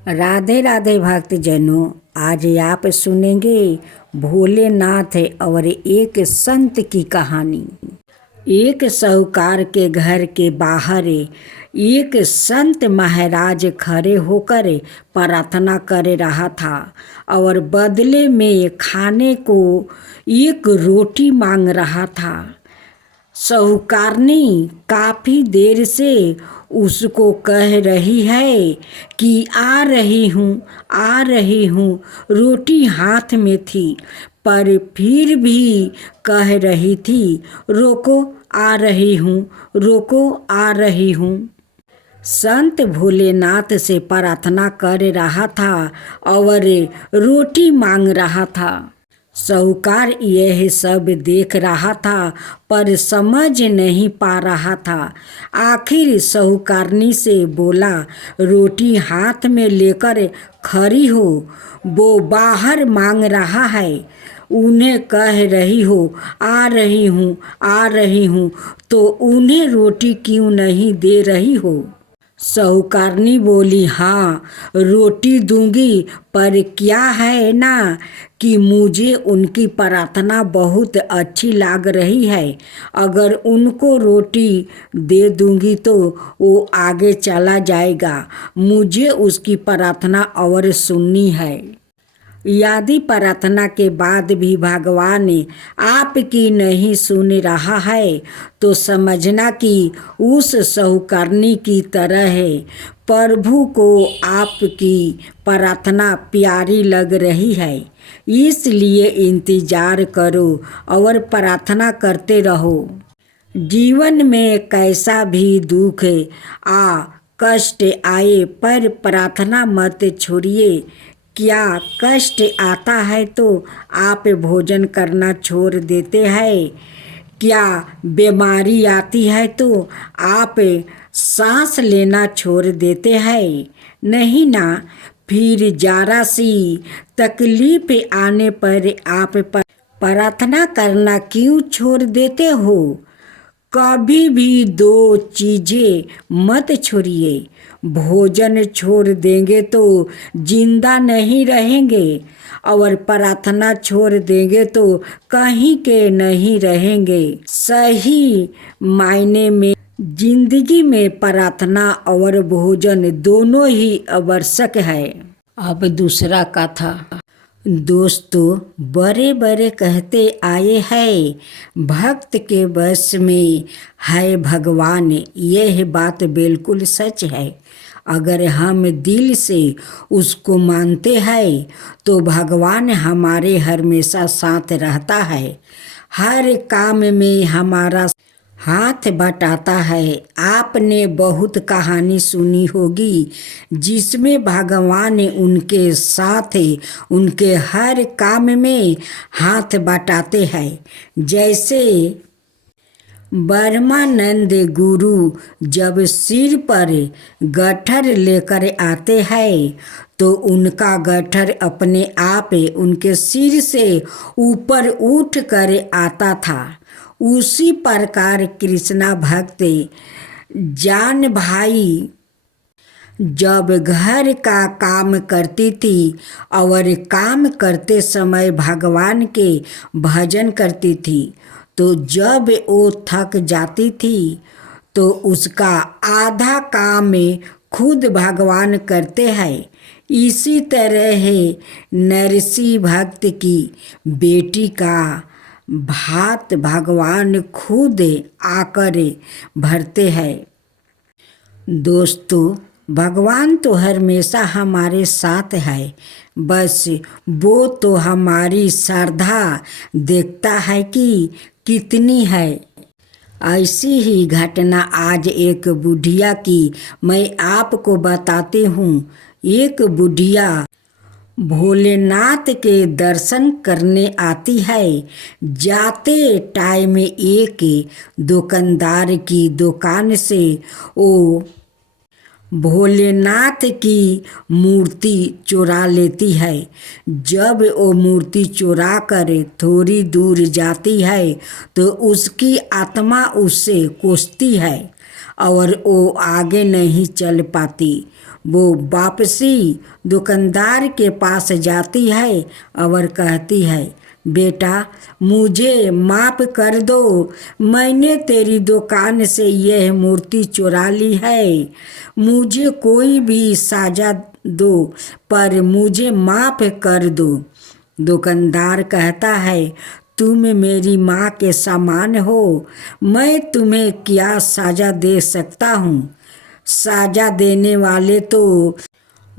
राधे राधे भक्तजनों, आज आप सुनेंगे भोलेनाथ और एक संत की कहानी। एक साहूकार के घर के बाहर एक संत महाराज खड़े होकर प्रार्थना कर रहा था और बदले में खाने को एक रोटी मांग रहा था। साहूकारनी काफ़ी देर से उसको कह रही है कि आ रही हूँ। रोटी हाथ में थी पर फिर भी कह रही थी, रोको आ रही हूँ, रोको आ रही हूँ। संत भोलेनाथ से प्रार्थना कर रहा था और रोटी मांग रहा था। साहूकार यह सब देख रहा था पर समझ नहीं पा रहा था। आखिर साहूकारनी से बोला, रोटी हाथ में लेकर खड़ी हो, वो बाहर मांग रहा है, उन्हें कह रही हो आ रही हूँ, तो उन्हें रोटी क्यों नहीं दे रही हो? साहूकारनी बोली, हाँ रोटी दूंगी, पर क्या है ना कि मुझे उनकी प्रार्थना बहुत अच्छी लग रही है। अगर उनको रोटी दे दूंगी तो वो आगे चला जाएगा, मुझे उसकी प्रार्थना और सुननी है। यदि प्रार्थना के बाद भी भगवान आपकी नहीं सुन रहा है तो समझना कि उस साहूकारनी की तरह है। प्रभु को आपकी प्रार्थना प्यारी लग रही है, इसलिए इंतजार करो और प्रार्थना करते रहो। जीवन में कैसा भी दुख कष्ट आए पर प्रार्थना मत छोड़िए। क्या कष्ट आता है तो आप भोजन करना छोड़ देते हैं? क्या बीमारी आती है तो आप सांस लेना छोड़ देते हैं? नहीं ना। फिर जरा सी तकलीफ आने पर आप प्रार्थना करना क्यों छोड़ देते हो? कभी भी दो चीज़ें मत छोड़िए। भोजन छोड़ देंगे तो जिंदा नहीं रहेंगे और प्रार्थना छोड़ देंगे तो कहीं के नहीं रहेंगे। सही मायने में जिंदगी में प्रार्थना और भोजन दोनों ही आवश्यक है। अब दूसरा कथा। दोस्तों, बड़े बड़े कहते आए हैं भक्त के बस में है भगवान। यह बात बिल्कुल सच है। अगर हम दिल से उसको मानते हैं तो भगवान हमारे हमेशा साथ रहता है, हर काम में हमारा हाथ बटाता है। आपने बहुत कहानी सुनी होगी जिसमें भगवान उनके साथ उनके हर काम में हाथ बटाते हैं। जैसे ब्रह्मानंद गुरु जब सिर पर गट्ठर लेकर आते हैं तो उनका गट्ठर अपने आप उनके सिर से ऊपर उठ कर आता था। उसी प्रकार कृष्णा भक्त जान भाई जब घर का काम करती थी और काम करते समय भगवान के भजन करती थी, तो जब वो थक जाती थी तो उसका आधा काम खुद भगवान करते हैं। इसी तरह है नरसी भक्त की बेटी का भात भगवान खुद आकर भरते हैं। दोस्तों, भगवान तो हमेशा हमारे साथ है, बस वो तो हमारी श्रद्धा देखता है कि कितनी है। ऐसी ही घटना आज एक बुढ़िया की मैं आपको बताती हूँ। एक बुढ़िया भोलेनाथ के दर्शन करने आती है। जाते टाइम एक दुकानदार की दुकान से वो भोलेनाथ की मूर्ति चुरा लेती है। जब वो मूर्ति चुरा कर थोड़ी दूर जाती है तो उसकी आत्मा उससे कोसती है और वो आगे नहीं चल पाती। वो वापसी दुकानदार के पास जाती है और कहती है, बेटा मुझे माफ़ कर दो, मैंने तेरी दुकान से यह मूर्ति चुरा ली है। मुझे कोई भी सजा दो पर मुझे माफ़ कर दो। दुकानदार कहता है, तुम मेरी माँ के समान हो, मैं तुम्हें क्या सजा दे सकता हूँ। सजा देने वाले तो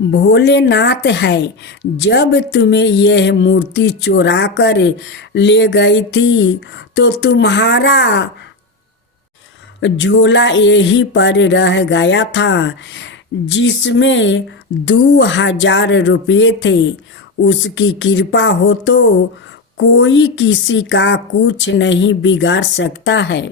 भोलेनाथ है। जब तुम्हें यह मूर्ति चुरा कर ले गई थी तो तुम्हारा झोला यहीं पर रह गया था जिसमें 2000 रुपये थे। उसकी कृपा हो तो कोई किसी का कुछ नहीं बिगाड़ सकता है।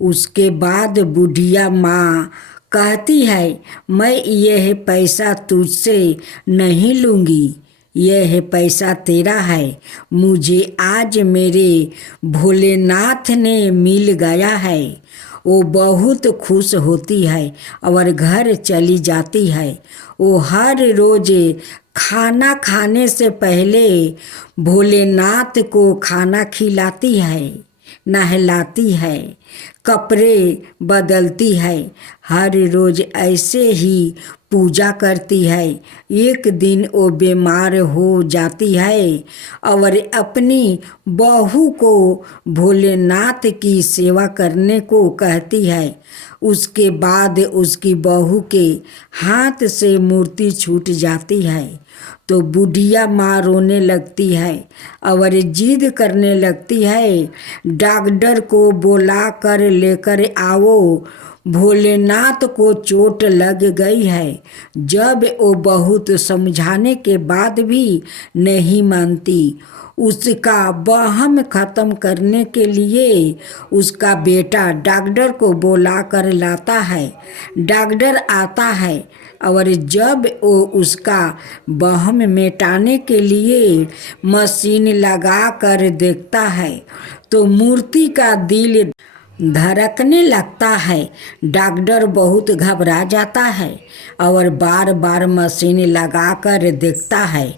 उसके बाद बुढ़िया माँ कहती है, मैं यह पैसा तुझसे नहीं लूँगी, यह पैसा तेरा है। मुझे आज मेरे भोलेनाथ ने मिल गया है। वो बहुत खुश होती है और घर चली जाती है। वो हर रोज खाना खाने से पहले भोलेनाथ को खाना खिलाती है, नहलाती है, कपड़े बदलती है, हर रोज ऐसे ही पूजा करती है। एक दिन वो बीमार हो जाती है और अपनी बहू को भोलेनाथ की सेवा करने को कहती है। उसके बाद उसकी बहू के हाथ से मूर्ति छूट जाती है तो बुढ़िया माँ रोने लगती है और जिद करने लगती है, डॉक्टर को बुला कर लेकर आओ, भोलेनाथ को चोट लग गई है। जब वो बहुत समझाने के बाद भी नहीं मानती, उसका वहम खत्म करने के लिए उसका बेटा डॉक्टर को बुला कर लाता है। डॉक्टर आता है और जब वो उसका वहम मिटाने के लिए मशीन लगा कर देखता है तो मूर्ति का दिल धड़कने लगता है। डॉक्टर बहुत घबरा जाता है और बार बार मशीन लगा कर देखता है,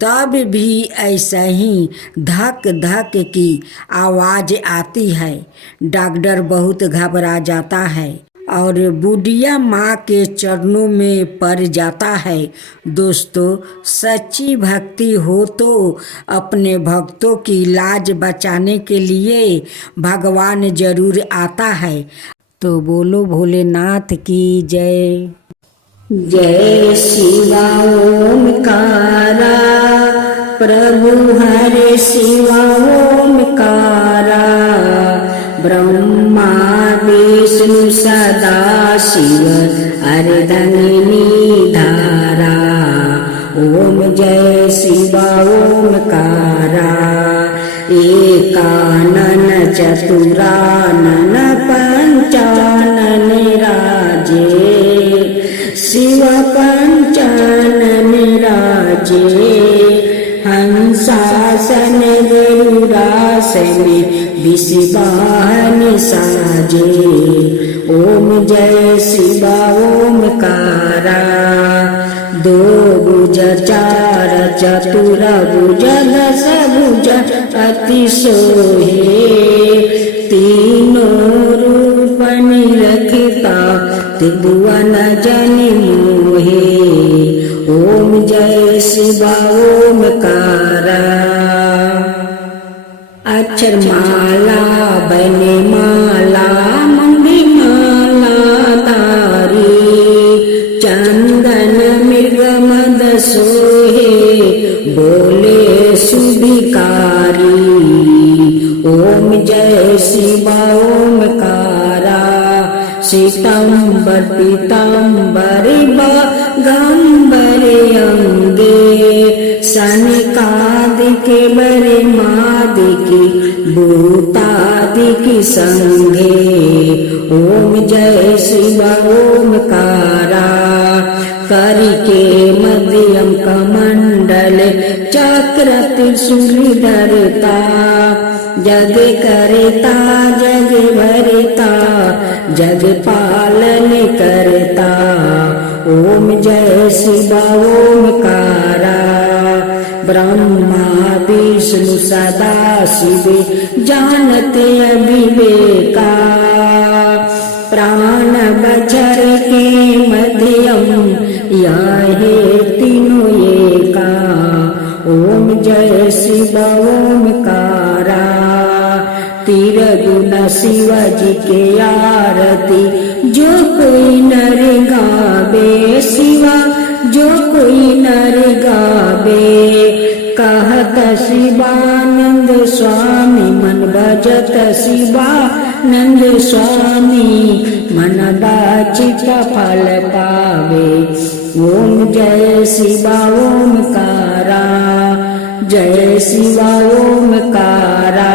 तब भी ऐसा ही धक धक की आवाज़ आती है। डॉक्टर बहुत घबरा जाता है और बुढ़िया माँ के चरणों में पड़ जाता है। दोस्तों, सच्ची भक्ति हो तो अपने भक्तों की लाज बचाने के लिए भगवान जरूर आता है। तो बोलो भोलेनाथ की जय। जय शिवा ओमकारा, प्रभु हरे शिवा ओमकारा, ब्रह्मा विष्णु सदा शिव अर्धंगिनी धारा। ओम जय शिवा ओमकारा, एकानन चतुरानन पंचानन राजे, शिव पंचानन राजे। हंसासन गरुड़ासन विषवाहन साजे। ओम जय शिवा ओमकारा, दो भुज चार चतुर भुज दस भुज अति सोहे, तीनों रूप निरखता त्रिभुवन जन मोहे। ओम जय शिवा ओमकारा, अक्षर माला बने माला मंगली माला तारी, चंदन मृग मद सोहे बोले सुभिकारी। ओम जय शिवा ओमकारा, सीतंबर पीतांबर बागंबर अंगे, सनकादिक बरे मादिकी भूतादिक संगे। ओम जय शिवा ओमकारा, करके मध्यम कमंडल चक्र त्रिशूल धरता, जग करता जग भरता, जग पाल शिव ओमकारा। ब्रह्मा विष्णु सदा शिव जानते अविवेका। प्राण बचर के मध्यम याहे तीनों एका। ओम जय शिव ओमकारा। तीर गुना शिव जी के आरती जो कोई नर गावे शिवा जो कोई नर गावे। कहत शिवानंद स्वामी मन भजत शिवानंद स्वामी मन बाचित फल पावे। ओम जय शिवा ओमकारा जय शिवा ओमकारा।